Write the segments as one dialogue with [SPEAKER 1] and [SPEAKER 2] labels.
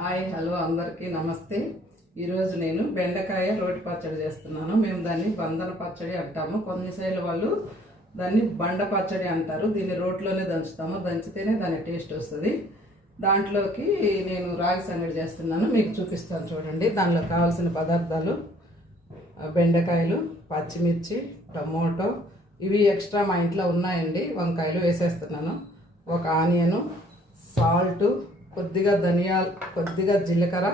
[SPEAKER 1] Hi hello అందరికీ నమస్తే. ఈరోజు నేను బెండకాయ రోటి పచ్చడి చేస్తున్నాను. మేము దాన్ని బందన పచ్చడి అంటాము. కొన్ని వాళ్ళు దాన్ని బండ పచ్చడి అంటారు. దీన్ని రోట్లోనే దంచుతాము. దంచితేనే దాని టేస్ట్ వస్తుంది. దాంట్లోకి నేను రాగి సంగడి చేస్తున్నాను. మీకు చూపిస్తాను చూడండి. దానిలో కావాల్సిన పదార్థాలు బెండకాయలు పచ్చిమిర్చి టమోటో ఇవి ఎక్స్ట్రా మా ఇంట్లో ఉన్నాయండి. వంకాయలు వేసేస్తున్నాను. ఒక ఆనియను సాల్టు కొద్దిగా ధనియాలు కొద్దిగా జీలకర్ర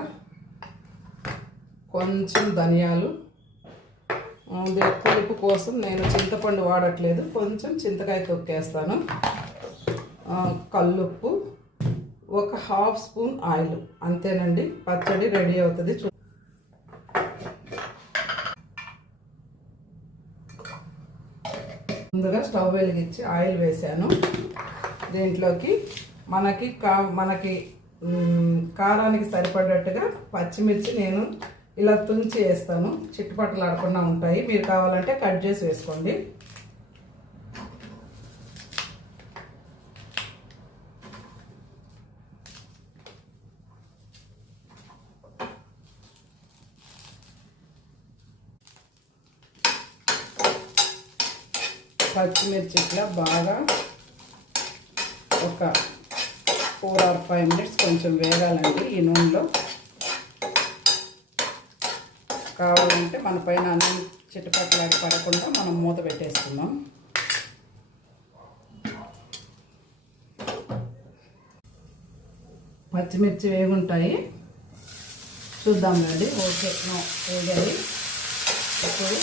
[SPEAKER 1] కొంచెం ధనియాలు. పులుపు కోసం నేను చింతపండు వాడట్లేదు. కొంచెం చింతకాయ తొక్కేస్తాను. కల్లుప్పు ఒక హాఫ్ స్పూన్ ఆయిల్. అంతేనండి పచ్చడి రెడీ అవుతుంది. చూ ముందుగా స్టవ్ వెలిగించి ఆయిల్ వేసాను. దీంట్లోకి మనకి కా మనకి కారానికి సరిపడేట్టుగా పచ్చిమిర్చి నేను ఇలా తుంచి వేస్తాను. చిట్టుపట్టలు ఆడకుండా ఉంటాయి. మీరు కావాలంటే కట్ చేసి వేసుకోండి. పచ్చిమిర్చి ఇట్లా బాగా ఒక ఫోర్ ఆర్ ఫైవ్ మినిట్స్ కొంచెం వేగాలండి ఈ నూనెలో. కావాలంటే మన పైన అన్నం చిట్టుపట్లాడి పడకుండా మనం మూత పెట్టేసుకుందాం. పచ్చిమిర్చి వేగుంటాయి. చూద్దాం రండి. ఓకే వేగాలి వేగాయి. ఇప్పుడు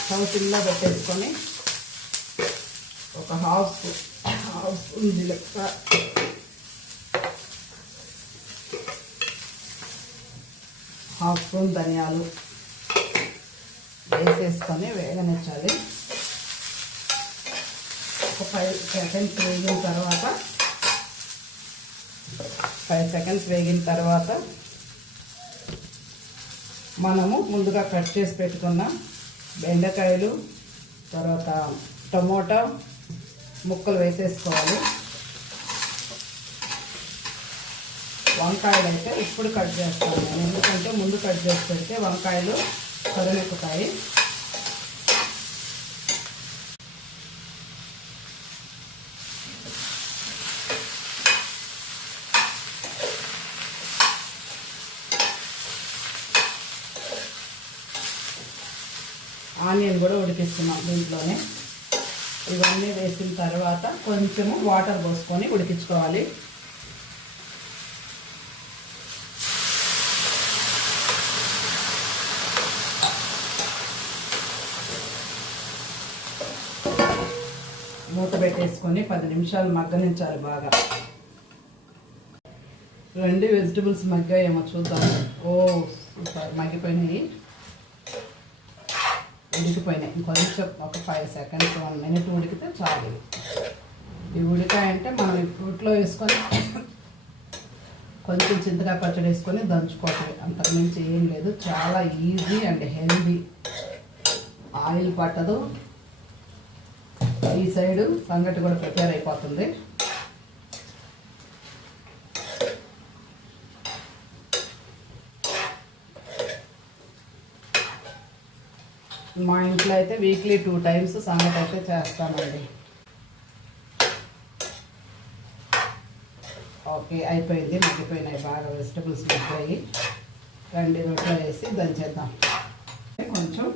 [SPEAKER 1] స్టవ్ పెట్టేసుకొని ఒక హాఫ్ స్పూన్ హాఫ్ స్పూన్ జీలకర్ర హాఫ్ స్పూన్ ధనియాలు వేసేసుకొని వేగనిచ్చాలి ఒక ఫైవ్ సెకండ్స్ వేగిన తర్వాత ఫైవ్ సెకండ్స్ వేగిన తర్వాత మనము ముందుగా కట్ చేసి పెట్టుకున్న బెండకాయలు తర్వాత టమోటా ముక్కలు వేసేసుకోవాలి. వంకాయలు అయితే ఇప్పుడు కట్ చేస్తాను నేను. ఎందుకంటే ముందు కట్ చేసి పెడితే వంకాయలు కరునెక్కుతాయి ఆనియన్ కూడా ఉడికిస్తున్నాం దీంట్లోనే. ఇవన్నీ వేసిన తర్వాత కొంచెము వాటర్ పోసుకొని ఉడికించుకోవాలి. మూత పెట్టేసుకొని పది నిమిషాలు మగ్గనించాలి బాగా. రెండు వెజిటబుల్స్ మగ్గాయేమో చూద్దాం. Oh super. మగ్గిపోయినాయి. ఉడికిపోయినాయి ఇంకొంచెం ఒక ఫైవ్ సెకండ్స్ వన్ మినిట్ ఉడికితే చాలు. ఇవి ఉడికాయంటే మనం ఈ ఫ్రూట్లో వేసుకొని కొంచెం చింతకాయ పచ్చడి వేసుకొని దంచుకోవాలి. అంతకుమించి ఏం లేదు. చాలా ఈజీ అండ్ హెల్దీ ఆయిల్ పట్టదు. ఈ సైడు సంగటి కూడా ప్రిపేర్ అయిపోతుంది. మా ఇంట్లో అయితే వీక్లీ టూ టైమ్స్ సంగతి అయితే చేస్తానండి. ఓకే అయిపోయింది మగ్గిపోయినాయి బాగా వెజిటబుల్స్ మగ్గాయి. రెండు రొట్టెలు వేసి దంచేద్దాం. కొంచెం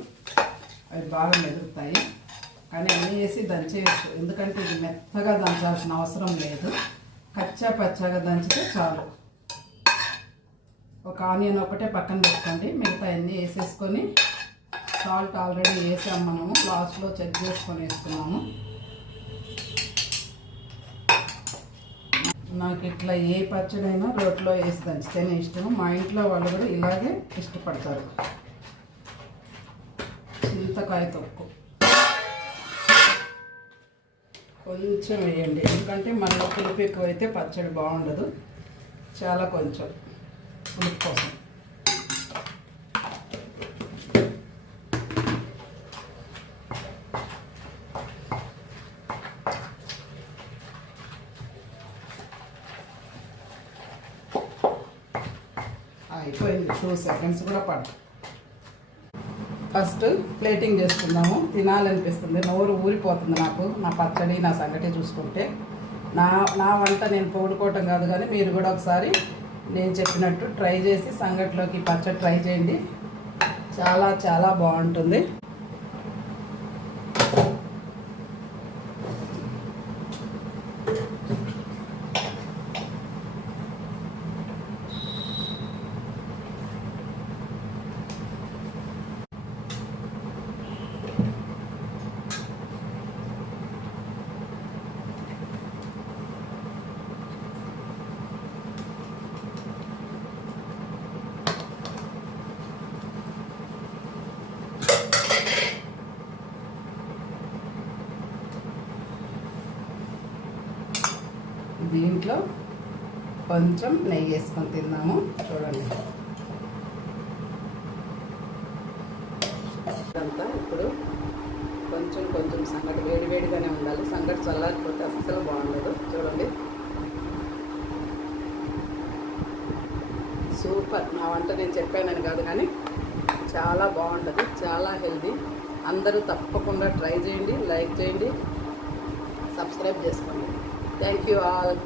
[SPEAKER 1] అవి బాగా మెదురుతాయి. కానీ అన్నీ వేసి దంచేయచ్చు. ఎందుకంటే ఇది మెత్తగా దంచాల్సిన అవసరం లేదు. కచ్చా పచ్చగా దంచితే చాలు. ఒక ఆనియన్ ఒకటే పక్కన పెట్టుకోండి. మిగతా అన్నీ వేసేసుకొని సాల్ట్ ఆల్రెడీ వేసాం మనము. లాస్ట్లో చెక్ చేసుకొని వేసుకున్నాము. నాకు ఇట్లా ఏ పచ్చడైనా రోట్లో వేసి దంచితేనే ఇష్టం మా ఇంట్లో వాళ్ళు కూడా ఇలాగే ఇష్టపడతారు. చింతకాయ తొక్కు. కొంచెం వేయండి. ఎందుకంటే మళ్ళీ పులుపు ఎక్కువైతే పచ్చడి బాగుండదు. చాలా కొంచెం పులుపు కోసం అయిపోయింది టూ సెకండ్స్ కూడా పడ ఫస్ట్ ప్లేటింగ్ చేసుకుందాము. తినాలనిపిస్తుంది. నోరు ఊరిపోతుంది నాకు. నా పచ్చడి నా సంగటి చూసుకుంటే. నా నా వంట నేను పొగుడుకోవటం కాదు కానీ మీరు కూడా ఒకసారి నేను చెప్పినట్టు ట్రై చేసి సంగటిలోకి పచ్చడి ట్రై చేయండి. చాలా చాలా బాగుంటుంది. దీంట్లో కొంచెం నెయ్యి వేసుకొని తిందాము. చూడండి. అంతా ఇప్పుడు కొంచెం కొంచెం సంగటి వేడి వేడిగానే ఉండాలి. సంగటి చల్లారిపోతే అస్సలు బాగుండదు. చూడండి. సూపర్. నా వంట నేను చెప్పానని కాదు కానీ చాలా బాగుంటుంది. చాలా హెల్దీ. అందరూ తప్పకుండా ట్రై చేయండి లైక్ చేయండి సబ్స్క్రైబ్ చేసుకోండి. Thank you all.